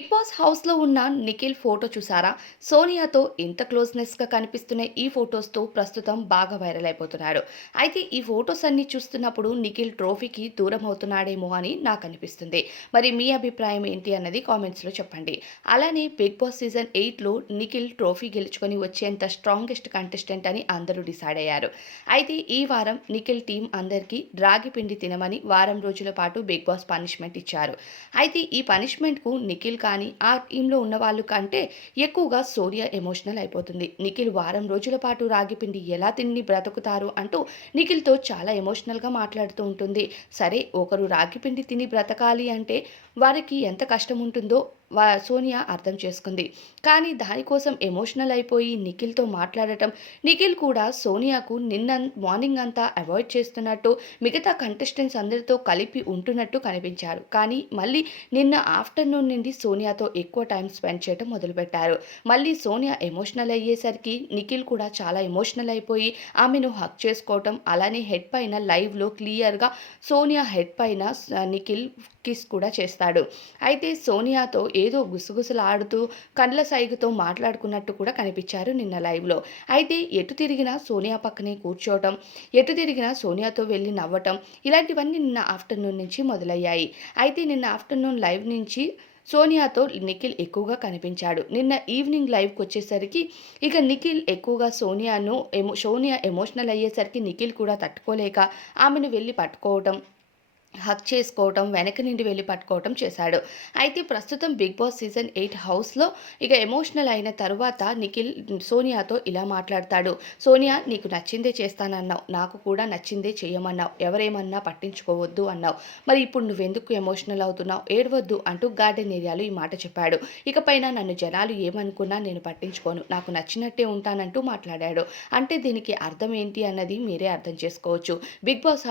Big boss హౌస్‌లో ఉన్న Nikhil photo చూసారా? సోనియాతో ఇంత క్లోజ్‌నెస్‌గా కనిపిస్తున్న ఈ ఫోటోస్‌తో ప్రస్తుతం బాగా వైరల్ అయిపోతున్నాడు. అయితే ఈ ఫోటోస్ అన్నీ చూస్తున్నప్పుడు నిఖిల్ ట్రోఫీకి దూరం అవుతున్నాడేమో అని నాకనిపిస్తుంది. మరి మీ అభిప్రాయం ఏంటి అన్నది కామెంట్స్‌లో చెప్పండి. అలానే బిగ్ బాస్ సీజన్ 8లో నిఖిల్ ట్రోఫీ గెలుచుకొని వచ్చేంత స్ట్రాంగెస్ట్ కంటెస్టెంట్ అని అందరూ డిసైడ్ అయ్యారు. అయితే ఈ వారం నిఖిల్ టీమ్ అందరికీ రాగి పిండి తినమని వారం రోజుల పాటు బిగ్ బాస్ పనిష్మెంట్ ఇచ్చారు. అయితే ఈ పనిష్మెంట్‌కు నిఖిల్ కానీ, ఆ టీమ్‌లో ఉన్నవాళ్ళు కంటే ఎక్కువగా సోనియా ఎమోషనల్ అయిపోతుంది. నిఖిల్ వారం రోజుల పాటు రాగిపిండి ఎలా తిని బ్రతుకుతారు అంటూ నిఖిల్‌తో చాలా ఎమోషనల్‌గా మాట్లాడుతూ ఉంటుంది. సరే, ఒకరు రాగిపిండి తిని బ్రతకాలి అంటే వారికి ఎంత కష్టం ఉంటుందో సోనియా అర్థం చేసుకుంది. కానీ దానికోసం ఎమోషనల్ అయిపోయి నిఖిల్‌తో మాట్లాడటం, నిఖిల్ కూడా సోనియాకు నిన్న మార్నింగ్ అంతా అవాయిడ్ చేస్తున్నట్టు, మిగతా కంటెస్టెంట్స్ అందరితో కలిపి ఉంటున్నట్టు కనిపించారు. కానీ మళ్ళీ నిన్న ఆఫ్టర్‌నూన్ నుండి సోనియాతో ఎక్కువ టైం స్పెండ్ చేయటం మొదలుపెట్టారు. మళ్ళీ సోనియా ఎమోషనల్ అయ్యేసరికి నిఖిల్ కూడా చాలా ఎమోషనల్ అయిపోయి ఆమెను హగ్ చేసుకోవటం, అలానే హెడ్ పైన లైవ్‌లో క్లియర్‌గా సోనియా హెడ్ పైన నిఖిల్ కిస్ కూడా చేస్తాడు. అయితే సోనియాతో ఏదో గుసగుసలాడుతూ కండ్ల సైగతో మాట్లాడుకున్నట్టు కూడా కనిపించారు నిన్న లైవ్‌లో. అయితే ఎటు తిరిగినా సోనియా పక్కనే కూర్చోవటం, ఎటు తిరిగినా సోనియాతో వెళ్లి నవ్వటం, ఇలాంటివన్నీ నిన్న ఆఫ్టర్‌నూన్ నుంచి మొదలయ్యాయి. అయితే నిన్న ఆఫ్టర్‌నూన్ లైవ్ నుంచి సోనియాతో నిఖిల్ ఎక్కువగా కనిపించాడు. నిన్న ఈవినింగ్ లైవ్‌కొచ్చేసరికి ఇక నిఖిల్ ఎక్కువగా సోనియా ఎమోషనల్ అయ్యేసరికి నిఖిల్ కూడా తట్టుకోలేక ఆమెను వెళ్లి పట్టుకోవటం, హగ్ చేసుకోవటం, వెనక నుండి వెళ్లి పట్టుకోవటం చేశాడు. అయితే ప్రస్తుతం 'బిగ్ బాస్' సీజన్ 8 హౌస్‌లో ఇక ఎమోషనల్ అయిన తరువాత నిఖిల్ సోనియాతో ఇలా మాట్లాడతాడు. "సోనియా, నీకు నచ్చిందే చేస్తానన్నావు. నాకు కూడా నచ్చిందే చెయ్యమన్నావు. ఎవరేమన్నా పట్టించుకోవద్దు అన్నావు. మరి ఇప్పుడు నువ్వెందుకు ఎమోషనల్ అవుతున్నావు? ఏడవద్దు" అంటూ గార్డెన్ ఏరియాలో ఈ మాట చెప్పాడు. ఇకపైన నన్ను జనాలు ఏమనుకున్నా నేను పట్టించుకోను. నాకు నచ్చినట్టే ఉంటానంటూ మాట్లాడాడు. అంటే దీనికి అర్థం ఏంటి అన్నది మీరే అర్థం చేసుకోవచ్చు. 'బిగ్ బాస్'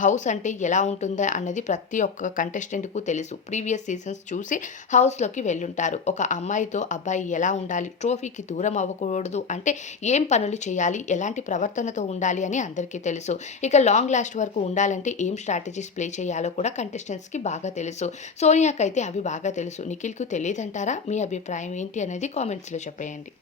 హౌస్ అంటే ఎలా ఉంటుందా అన్నది ప్రతి ఒక్క కంటెస్టెంట్‌కు తెలుసు. ప్రీవియస్ సీజన్స్ చూసి హౌస్‌లోకి వెళ్ళుంటారు. ఒక అమ్మాయితో అబ్బాయి ఎలా ఉండాలి, ట్రోఫీకి దూరం అవ్వకూడదు అంటే ఏం పనులు చేయాలి, ఎలాంటి ప్రవర్తనతో ఉండాలి అని అందరికీ తెలుసు. ఇక లాంగ్ లాస్ట్ వరకు ఉండాలంటే ఏం స్ట్రాటజీస్ ప్లే చేయాలో కూడా కంటెస్టెంట్స్‌కి బాగా తెలుసు. సోనియాకైతే అవి బాగా తెలుసు. నిఖిల్‌కు తెలీదంటారా? మీ అభిప్రాయం ఏంటి అనేది కామెంట్స్‌లో చెప్పేయండి.